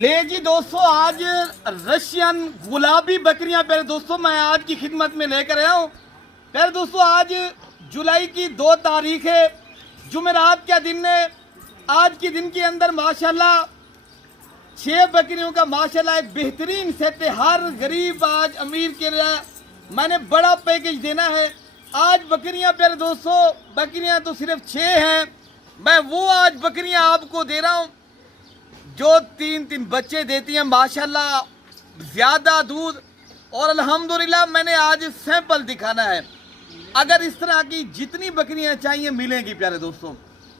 ले जी दोस्तों, आज रशियन गुलाबी बकरियां प्यारे दोस्तों मैं आज की खिदमत में लेकर आया हूँ। प्यारे दोस्तों, आज जुलाई की 2 तारीख है, जुमेरात का दिन है। आज के दिन के अंदर माशाल्लाह 6 बकरियों का माशाल्लाह एक बेहतरीन सेट है। हर गरीब आज अमीर के लिए मैंने बड़ा पैकेज देना है। आज बकरियां प्यारे दोस्तों, बकरियां तो सिर्फ 6 हैं, मैं वो आज बकरियां आपको दे रहा हूँ जो 3-3 बच्चे देती हैं माशाल्लाह, ज़्यादा दूध। और अल्हम्दुलिल्लाह मैंने आज सैंपल दिखाना है। अगर इस तरह की जितनी बकरियां चाहिए मिलेंगी प्यारे दोस्तों।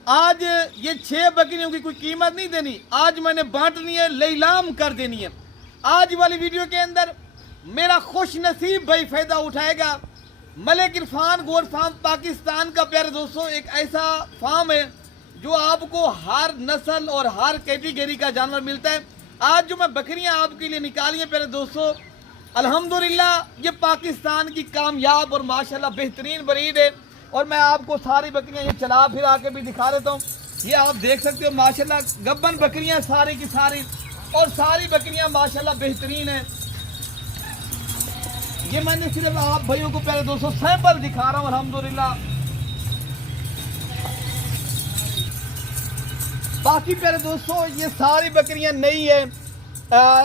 आज ये 6 बकरियों की कोई कीमत नहीं देनी, आज मैंने बांटनी है, लीलाम कर देनी है। आज वाली वीडियो के अंदर मेरा खुश नसीब भाई फ़ायदा उठाएगा। मलिक इरफान गोट फार्म पाकिस्तान का प्यारे दोस्तों एक ऐसा फार्म है जो आपको हर नस्ल और हर कैटेगरी का जानवर मिलता है। आज जो मैं बकरियां आपके लिए निकाली हैं प्यारे दोस्तों, अल्हम्दुलिल्लाह ये पाकिस्तान की कामयाब और माशाल्लाह बेहतरीन ब्रीड है। और मैं आपको सारी बकरियां ये चला फिर आके भी दिखा देता हूँ। ये आप देख सकते हो माशाल्लाह गब्बन बकरियां सारी की सारी, और सारी बकरियां माशाल्लाह बेहतरीन है। ये मैंने सिर्फ आप भाइयों को प्यारे दोस्तों सैंपल दिखा रहा हूँ। अल्हम्दुलिल्लाह बाकी प्यारे दोस्तों ये सारी बकरियां नई है।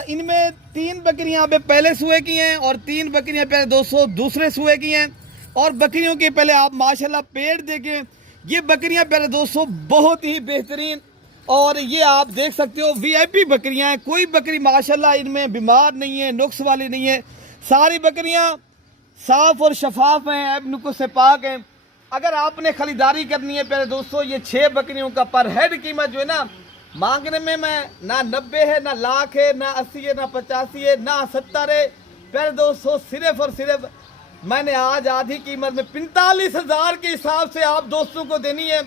इनमें 3 बकरियां अभी पहले सुए की हैं और 3 बकरियां प्यारे दोस्तों दूसरे सुए की हैं। और बकरियों के पहले आप माशाल्लाह पेड़ देखें, ये बकरियां प्यारे दोस्तों बहुत ही बेहतरीन, और ये आप देख सकते हो वीआईपी बकरियां हैं। कोई बकरी माशाल्लाह इनमें बीमार नहीं है, नुक्स वाली नहीं है। सारी बकरियां साफ और शफाफ हैं, ऐब नुक्स से पाक हैं। अगर आपने खरीदारी करनी है प्यारे दोस्तों, ये 6 बकरियों का पर हेड कीमत जो है ना, मांगने में मैं ना 90 है, ना लाख है, ना 80 है, ना 85 है, ना 70 है। प्यारे दोस्तों सिर्फ और सिर्फ मैंने आज आधी कीमत में 45,000 के हिसाब से आप दोस्तों को देनी है।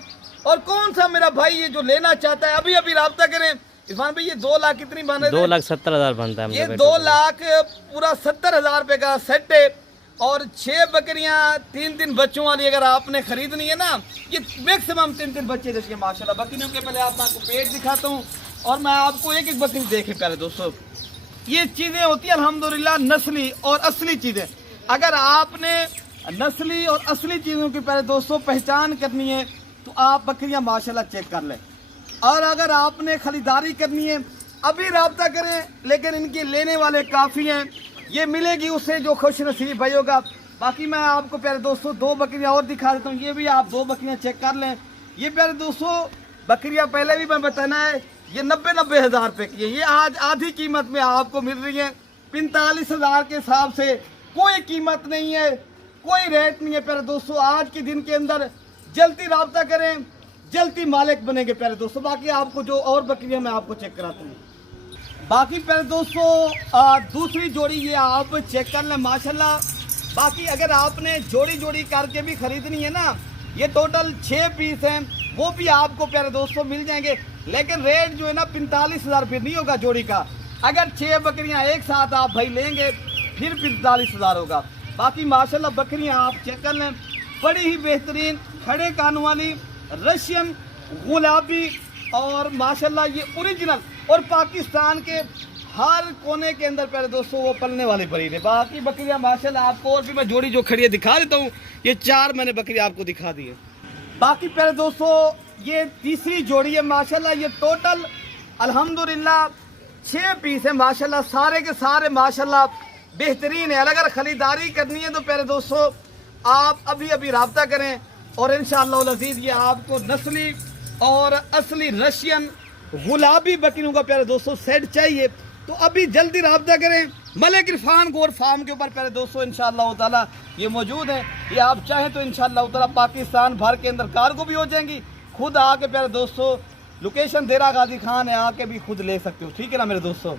और कौन सा मेरा भाई ये जो लेना चाहता है अभी अभी रब्ता करें। इरफान भाई ये 2 लाख कितनी बने? 2,70,000 बनता है। ये 2 लाख पूरा 70,000 रुपये का सेट है। और 6 बकरियां 3-3 बच्चों वाली अगर आपने खरीदनी है ना, ये मैक्सिमम 3-3 बच्चे देते हैं माशाल्लाह। बकरियों के पहले आप आपको पेट दिखाता हूँ और मैं आपको एक एक बकरी देखे प्यारे दोस्तों। ये चीज़ें होती है अल्हम्दुलिल्लाह नस्ली और असली चीज़ें। अगर आपने नस्ली और असली चीज़ों की प्यारे दोस्तों पहचान करनी है तो आप बकरियाँ माशाल्लाह चेक कर लें। और अगर आपने खरीदारी करनी है अभी रब्ता करें, लेकिन इनके लेने वाले काफ़ी हैं। ये मिलेगी उससे जो खुश नसीब भाई होगा। बाकी मैं आपको प्यारे दोस्तों 2 बकरियां और दिखा देता हूँ। ये भी आप 2 बकरियां चेक कर लें। ये प्यारे दोस्तों बकरियां पहले भी मैं बताना है, ये 90 हज़ार रुपये की है। ये आज आधी कीमत में आपको मिल रही है। 45,000 के हिसाब से कोई कीमत नहीं है, कोई रेट नहीं है प्यारे दोस्तों। आज के दिन के अंदर जल्दी रब्ता करें, जल्दी मालिक बनेंगे प्यारे दोस्तों। बाकी आपको जो और बकरियाँ मैं आपको चेक कराता हूँ। बाकी प्यारे दोस्तों दूसरी जोड़ी ये आप चेक कर लें माशाल्लाह। बाकी अगर आपने जोड़ी जोड़ी करके भी ख़रीदनी है ना, ये टोटल 6 पीस हैं, वो भी आपको प्यारे दोस्तों मिल जाएंगे। लेकिन रेट जो है ना 45,000 रुपये नहीं होगा जोड़ी का। अगर 6 बकरियां एक साथ आप भाई लेंगे फिर 45,000 होगा। बाकी माशाल्लाह बकरियां आप चेक कर लें, बड़ी ही बेहतरीन खड़े कान वाली रशियन गुलाबी, और माशाल्लाह ये ओरिजिनल और पाकिस्तान के हर कोने के अंदर प्यारे दोस्तों वो पलने वाली ब्रीड है। बाकी बकरियां माशाल्लाह आपको और भी मैं जोड़ी जो खड़ी है दिखा देता हूँ। ये 4 मैंने बकरी आपको दिखा दी है। बाकी प्यारे दोस्तों ये तीसरी जोड़ी है माशाल्लाह। ये टोटल अल्हम्दुलिल्लाह 6 पीस है माशाल्लाह, सारे के सारे माशाल्लाह बेहतरीन है। अगर ख़रीदारी करनी है तो प्यारे दोस्तों आप अभी अभी रब्ता करें, और इंशाअल्लाह अज़ीज़ ये आपको नस्ली और असली रशियन गुलाबी बकरियों का प्यारे दोस्तों सेट चाहिए तो अभी जल्दी रब्ता करें। मलिक इरफान गोट फार्म के ऊपर प्यारे दोस्तों इंशाअल्लाह ताला ये मौजूद है। ये आप चाहें तो इंशाअल्लाह ताला पाकिस्तान भर के अंदर कार्गो भी हो जाएंगी। खुद आके प्यारे दोस्तों लोकेशन देरा गाजी खान है, आके भी खुद ले सकते हो। ठीक है ना मेरे दोस्तों।